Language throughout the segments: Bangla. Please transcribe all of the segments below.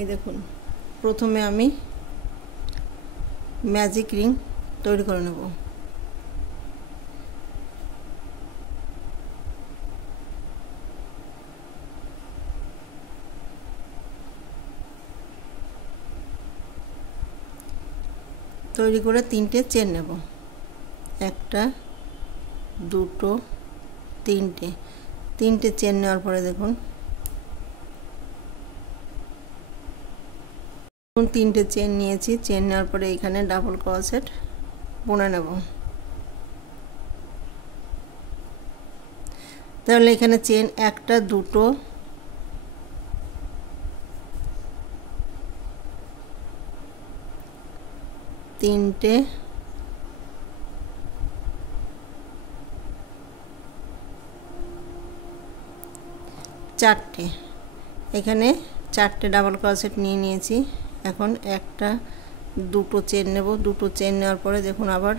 এই দেখুন প্রথমে আমি ম্যাজিক রিং তৈরি করে নেব। তৈরি করে 3টে চেন নেব, একটা দুটো তিনটে চেন নেওয়ার পরে দেখুন 3টে চেন নিয়েছি। চেন নেওয়ার পরে এখানে ডাবল ক্রোশেট বুনে নেব। তাহলে এখানে চেন একটা দুটো তিনটে চারটে, এখানে 4টে ডাবল ক্রোশেট নিয়ে নিয়েছি। এখন একটা দুটো চেন নেব, দুটো চেন নেওয়ার পরে দেখুন আবার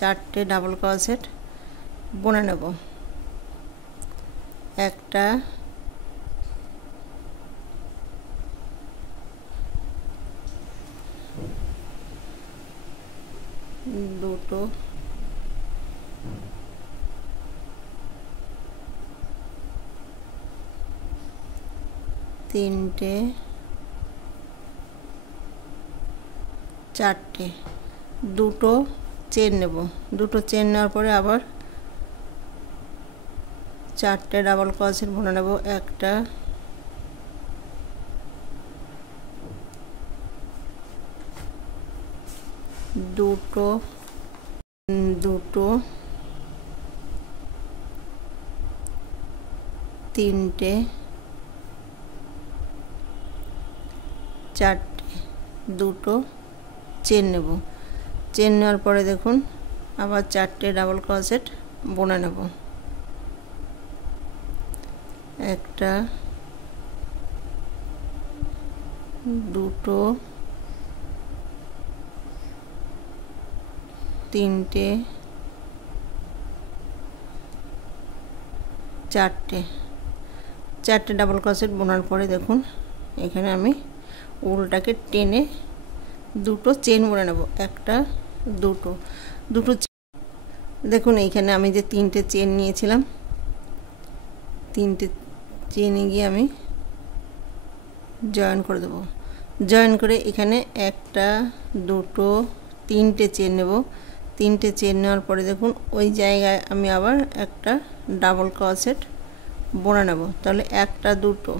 4টে ডাবল ক্রোশেট বুনে নেব। একটা দুটো তিনটে চারটে, দুটো চেন নেব, দুটো চেন নেওয়ার পরে আবার 4টে ডাবল ক্রোশেট বুনে নেব। একটা দুটো তিনটে চারটে, দুটো চেন নেব। চেন নেওয়ার পরে দেখুন আবার 4টে ডাবল ক্রোশেট বুনে নেব। একটা দুটো তিনটে চারটে ডাবল ক্রোশেট বোনার পরে দেখুন এখানে আমি উলটাকে টেনে দুটো চেন বুনে নেব। একটা দুটো দেখুন এইখানে আমি যে 3টে চেন নিয়েছিলাম, 3টে চেনে গিয়ে আমি জয়েন করে দেব। জয়েন করে এখানে একটা দুটো তিনটে চেন নেব। 3টে চেন নেওয়ার পরে দেখুন ওই জায়গায় আমি আবার একটা ডাবল ক্রোশেট বুনে নেব। তাহলে একটা দুটো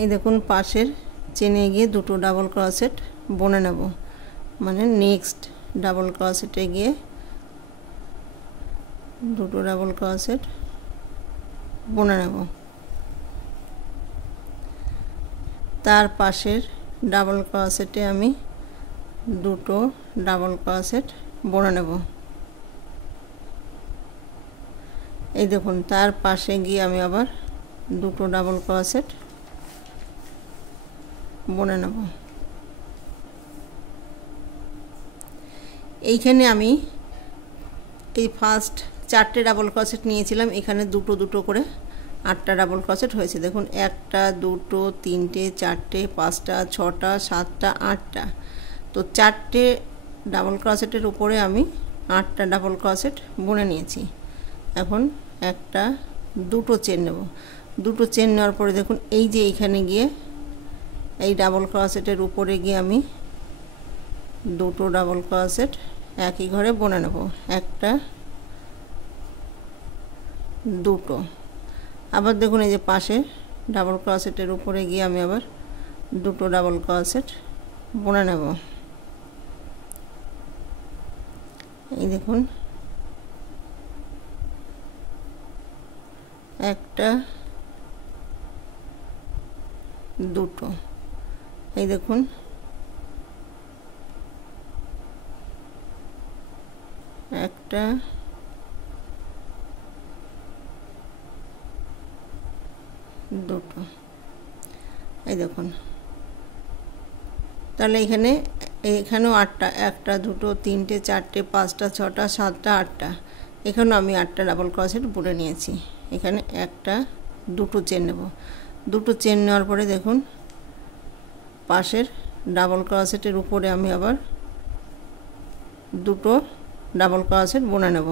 এই দেখুন পাশের চেনে গিয়ে দুটো ডাবল ক্রোশেট বুনে নেব, মানে নেক্সট ডাবল ক্রোশেটে গিয়ে দুটো ডাবল ক্রোশেট বুনে নেব। তার পাশের ডাবল ক্রোশেটে আমি দুটো ডাবল ক্রোশেট বুনে নেব। এই দেখুন তার পাশে গিয়ে আমি আবার দুটো ডাবল ক্রোশেট বুনে নেব। এইখানে আমি এই ফার্স্ট 4টে ডাবল ক্রোশেট নিয়েছিলাম, এখানে দুটো দুটো করে 8টা ডাবল ক্রোশেট হয়েছে। দেখুন একটা দুটো তিনটে চারটে 5টা 6টা 7টা 8টা, তো 4টে ডাবল ক্রোশেটের উপরে আমি 8টা ডাবল ক্রোশেট বুনে নিয়েছি। এখন একটা দুটো চেন নেব, দুটো চেন নেওয়ার পরে দেখুন এই যে এইখানে গিয়ে এই ডাবল ক্রোশেটের উপরে গিয়ে আমি দুটো ডাবল ক্রোশেট একই ঘরে বুনে নেব। একটা দুটো, আবার দেখুন এই যে পাশে ডাবল ক্রোশেটের উপরে গিয়ে আমি আবার দুটো ডাবল ক্রোশেট বুনে নেব। এই দেখুন একটা দুটো, এই দেখুন একটা দুটো, এই দেখুন তাহলে এখানেও 8টা, একটা দুটো তিনটে চারটে 5টা 6টা 7টা 8টা, এখানে আমি 8টা ডাবল ক্রোশেট বুনে নিয়েছি। এখানে একটা দুটো চেন নেব, দুটো চেন নেওয়ার পরে দেখুন পাশের ডাবল ক্রোশেটের উপরে আমি আবার দুটো ডাবল ক্রোশেট বুনে নেব।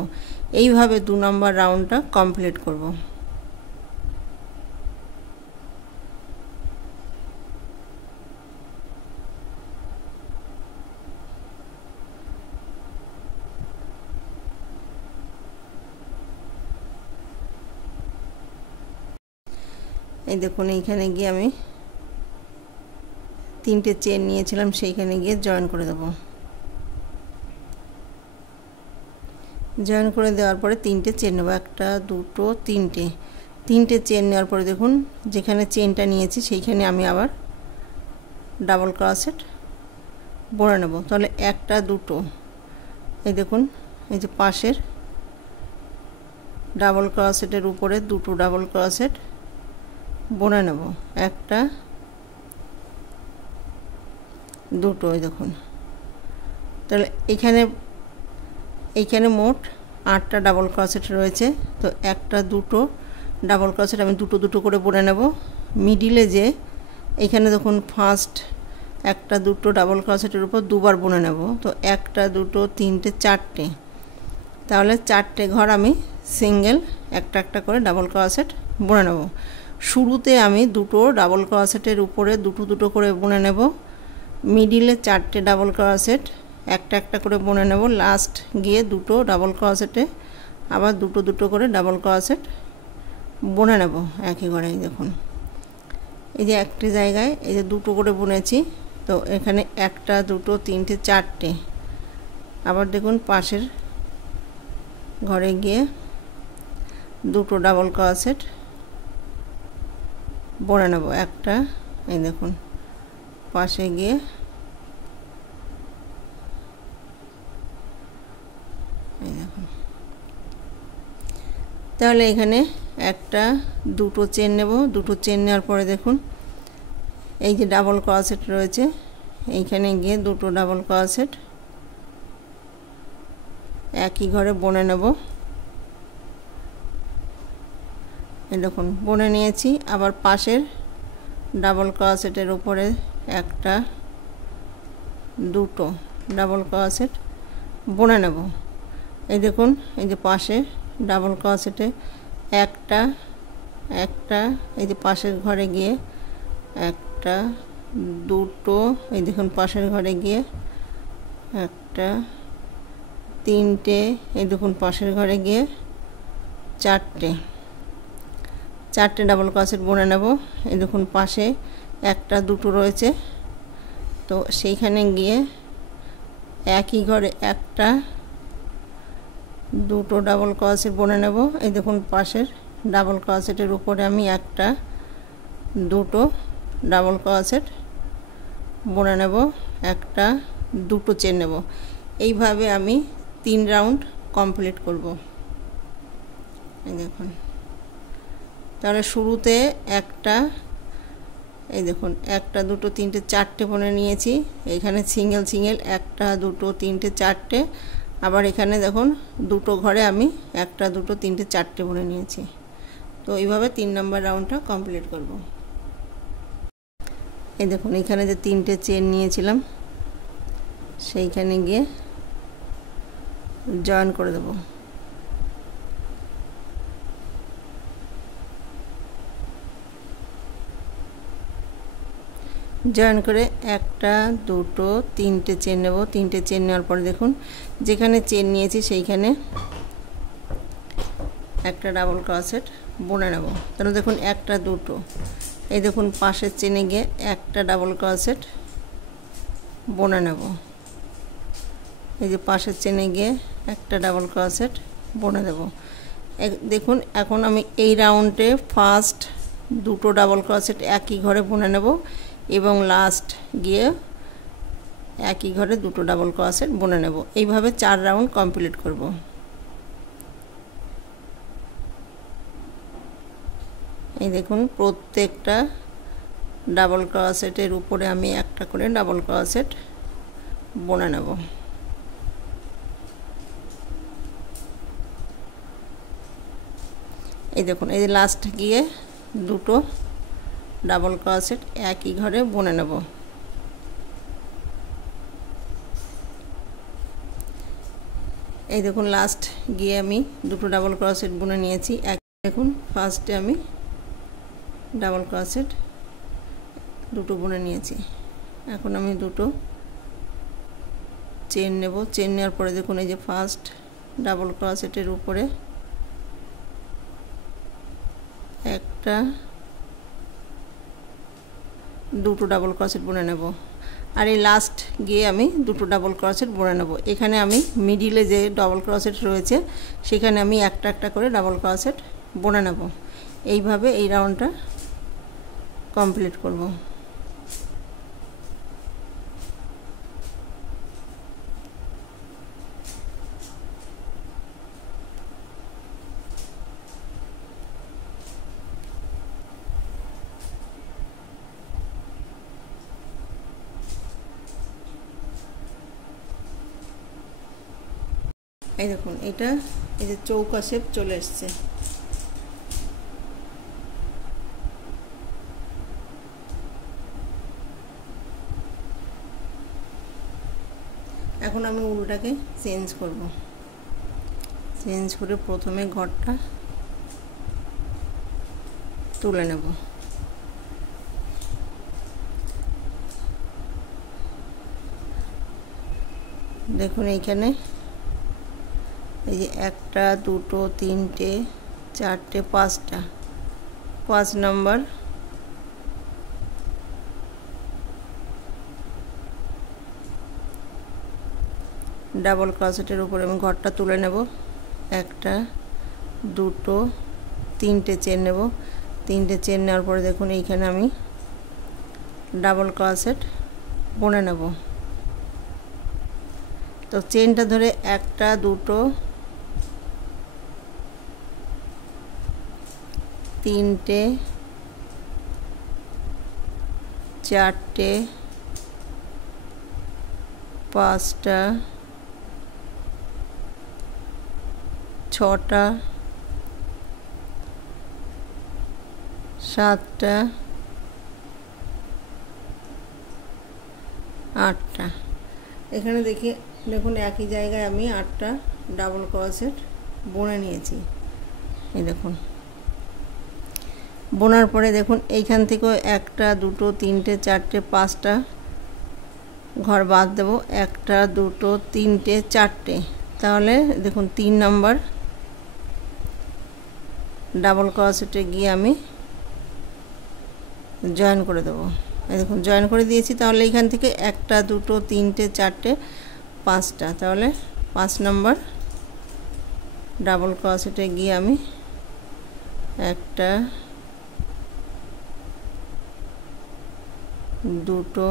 এইভাবে 2 নম্বর রাউন্ডটা কমপ্লিট করব। এই দেখুন এইখানে গিয়ে আমি 3টে চেন নিয়েছিলাম, সেইখানে গিয়ে জয়েন করে দেব। জয়েন করে দেওয়ার পরে 3টে চেন নেব, একটা দুটো তিনটে চেন নেওয়ার পরে দেখুন যেখানে চেনটা নিয়েছি সেইখানে আমি আবার ডাবল ক্রোশেট বুনে নেব। তাহলে একটা দুটো, এই দেখুন এই যে পাশের ডাবল ক্রোশেটের উপরে দুটো ডাবল ক্রোশেট বুনে নেব, একটা দুটো। এই দেখুন তাহলে এইখানে মোট 8টা ডাবল ক্রোশেট রয়েছে। তো একটা দুটো ডাবল ক্রোশেট আমি দুটো দুটো করে বুনে নেব। মিডিলে যে এইখানে দেখুন ফার্স্ট একটা দুটো ডাবল ক্রোশেটের উপর দুবার বুনে নেব। তো একটা দুটো তিনটে চারটে, তাহলে 4টে ঘর আমি সিঙ্গেল একটা একটা করে ডাবল ক্রোশেট বুনে নেব। শুরুতে আমি দুটো ডাবল ক্রোশেটের উপরে দুটো দুটো করে বুনে নেব, মিডিলে 4টে ডাবল ক্রোশেট একটা একটা করে বুনে নেব, লাস্ট গিয়ে দুটো ডাবল ক্রোশেটে আবার দুটো দুটো করে ডাবল ক্রোশেট বুনে নেব একই ঘরে। দেখুন এই যে একটি জায়গায় এই যে দুটো করে বুনেছি, তো এখানে একটা দুটো তিনটে চারটে, আবার দেখুন পাশের ঘরে গিয়ে দুটো ডাবল ক্রোশেট বুনে নেব একটা, এই দেখুন পাশে গিয়ে এই দেখুন। তাহলে এখানে একটা দুটো চেন নেব, দুটো চেন নেওয়ার পরে দেখুন এই যে ডাবল ক্রোশেট রয়েছে এইখানে গিয়ে দুটো ডাবল ক্রোশেট একই ঘরে বুনে নেব। এই দেখুন বুনে নিয়েছি। আবার পাশের ডাবল ক্রোশেটের উপরে একটা দুটো ডাবল ক্রোশেট বুনে নেব। এই দেখুন এই যে পাশে ডাবল ক্রোশেটে একটা এই যে পাশের ঘরে গিয়ে একটা দুটো, এই দেখুন পাশের ঘরে গিয়ে একটা তিনটে, এই দেখুন পাশের ঘরে গিয়ে চারটে ডাবল ক্রোশেট বুনে নেব। এই দেখুন পাশে একটা দুটো রয়েছে, তো সেইখানে গিয়ে একই ঘরে একটা দুটো ডাবল ক্রোশেট বুনে নেব। এই দেখুন পাশের ডাবল ক্রোশেটের উপরে আমি একটা দুটো ডাবল ক্রোশেট বুনে নেব, একটা দুটো চেন নেব। এইভাবে আমি 3 রাউন্ড কমপ্লিট করব। এই দেখুন তাহলে শুরুতে একটা, এই দেখুন একটা দুটো তিনটে চারটে বুনে নিয়েছি, এখানে সিঙ্গেল সিঙ্গেল একটা দুটো তিনটে চারটে, আবার এখানে দেখুন দুটো ঘরে আমি একটা দুটো তিনটে চারটে বুনে নিয়েছি। তো এইভাবে 3 নম্বর রাউন্ডটা কমপ্লিট করব। এই দেখুন এখানে যে 3টে চেন নিয়েছিলাম সেইখানে গিয়ে জয়েন করে দেব। জয়েন করে একটা দুটো তিনটে চেন নেব। 3টে চেন নেওয়ার পরে দেখুন যেখানে চেন নিয়েছি সেইখানে একটা ডাবল ক্রোশেট বুনে নেব। তাহলে দেখুন একটা দুটো, এই দেখুন পাশের চেনে গিয়ে একটা ডাবল ক্রোশেট বুনে নেব। এই যে পাশের চেনে গিয়ে একটা ডাবল ক্রোশেট বুনে দেব। দেখুন এখন আমি এই রাউন্ডে ফার্স্ট দুটো ডাবল ক্রোশেট একই ঘরে বুনে নেব এবং লাস্ট গিয়ে একই ঘরে দুটো ডাবল ক্রোশেট বুনে নেব। এইভাবে 4 রাউন্ড কমপ্লিট করব। এই দেখুন প্রত্যেকটা ডাবল ক্রোশেটের উপরে আমি একটা করে ডাবল ক্রোশেট বুনে নেব। এই দেখুন এই যে লাস্ট গিয়ে দুটো ডাবল ক্রোশেট একই ঘরে বুনে নেব। এই দেখুন লাস্ট গিয়ে আমি দুটো ডাবল ক্রোশেট বুনে নিয়েছি। দেখুন ফার্স্টে আমি ডাবল ক্রোশেট দুটো বুনে নিয়েছি। এখন আমি দুটো চেন নেব। চেন নেওয়ার পরে দেখুন এই যে ফার্স্ট ডাবল ক্রোশেটের উপরে একটা দুটো ডাবল ক্রোশেট বুনে নেব, আর এই লাস্ট গিয়ে আমি দুটো ডাবল ক্রোশেট বুনে নেব। এখানে আমি মিডিলে যে ডাবল ক্রোশেট রয়েছে সেখানে আমি একটা একটা করে ডাবল ক্রোশেট বুনে নেব। এইভাবে এই রাউন্ডটা কমপ্লিট করব। এই দেখুন এটা এই যে চৌকা শেপ চলে এসছে। এখন আমি উল্টাকে চেঞ্জ করব। চেঞ্জ করে প্রথমে ঘরটা তুলে নেব। দেখুন এইখানে এই যে একটা দুটো তিনটে চারটে পাঁচটা, 5 নম্বর ডাবল ক্রোশেটের উপরে আমি ঘরটা তুলে নেব। একটা দুটো তিনটে চেন নেব। তিনটে চেন নেওয়ার পরে দেখুন এইখানে আমি ডাবল ক্রোশেট বুনে নেব। তো চেনটা ধরে একটা দুটো তিনটে চারটে পাঁচটা ছটা সাতটা আটটা। এখানে দেখুন একই জায়গায় আমি 8টা ডাবল ক্রোশেট বুনে নিয়েছি। এই দেখুন বোনার পরে দেখুন এইখান থেকেও একটা দুটো তিনটে চারটে পাঁচটা ঘর বাদ দেব। একটা দুটো তিনটে চারটে, তাহলে দেখুন 3 নম্বর ডাবল ক্রোশেটে গিয়ে আমি জয়েন করে দেব। এই দেখুন জয়েন করে দিয়েছি। তাহলে এইখান থেকে একটা দুটো তিনটে চারটে পাঁচটা, তাহলে 5 নম্বর ডাবল ক্রোশেটে গিয়ে আমি একটা দুটো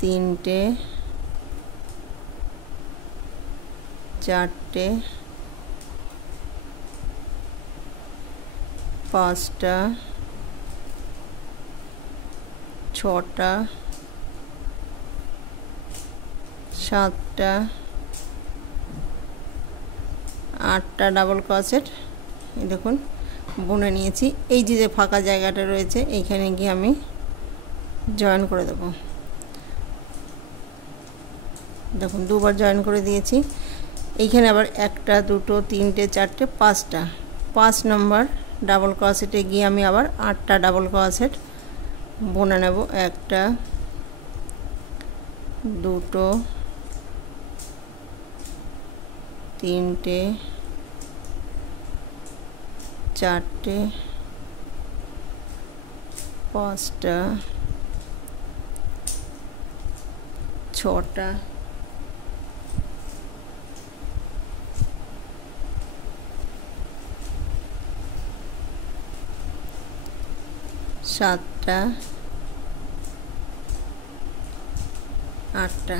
তিনটে চারটে পাঁচটা ছটা সাতটা আটটা ডাবল ক্রোশেট এই দেখুন বুনে নিয়েছি। এই যে ফাঁকা জায়গাটা রয়েছে এইখানে গিয়ে আমি জয়েন করে দেব। দেখুন দুবার জয়েন করে দিয়েছি। এইখানে আবার একটা দুটো তিনটে চারটে পাঁচটা, 5 নম্বর ডাবল ক্রোশেটে গিয়ে আমি আবার 8টা ডাবল ক্রোশেট বুনে নেব। একটা দুটো তিনটে চারটে পাঁচটা ছটা সাতটা আটটা।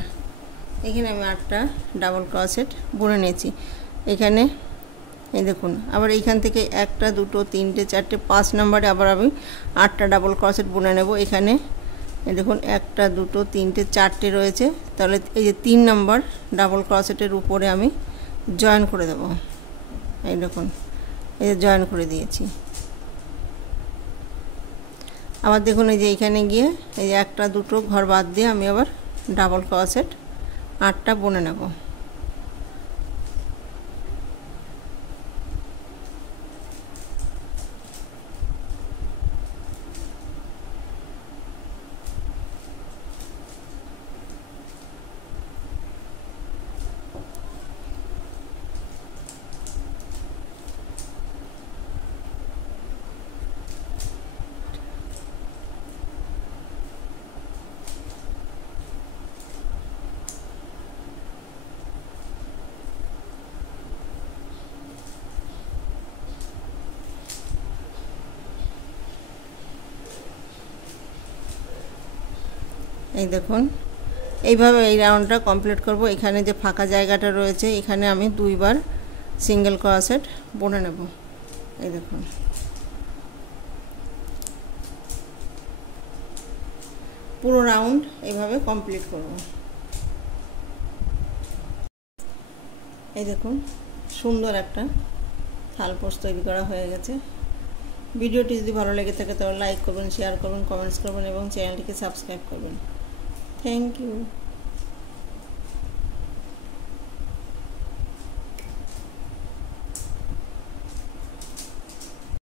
এখানে আমি 8টা ডাবল ক্রোশেট বুনে নিয়েছি। এখানে এই দেখুন আবার এইখান থেকে একটা দুটো তিনটে চারটে 5 নম্বরে আবার আমি 8টা ডাবল ক্রোশেট বুনে নেব। এখানে এই দেখুন একটা দুটো তিনটে চারটে রয়েছে, তাহলে এই যে 3 নম্বর ডাবল ক্রোশেটের উপরে আমি জয়েন করে দেব। এই দেখুন, এই যে জয়েন করে দিয়েছি। আবার দেখুন এই যে এইখানে গিয়ে এই যে একটা দুটো ঘর বাদ দিয়ে আমি আবার ডাবল ক্রোশেট 8টা বুনে নেব। এই দেখুন, এইভাবে এই রাউন্ডটা কমপ্লিট করব। এখানে যে ফাঁকা জায়গাটা রয়েছে এখানে আমি 2বার সিঙ্গেল ক্রোশেট বুনে নেব। এই দেখুন, পুরো রাউন্ড এইভাবে কমপ্লিট করব। এই দেখুন, সুন্দর একটা থালপোষ তৈরি করা হয়ে গেছে। ভিডিওটি যদি ভালো লেগে থাকে তাহলে লাইক করবেন, শেয়ার করবেন, কমেন্টস করবেন এবং চ্যানেলটিকে সাবস্ক্রাইব করবেন। Thank you.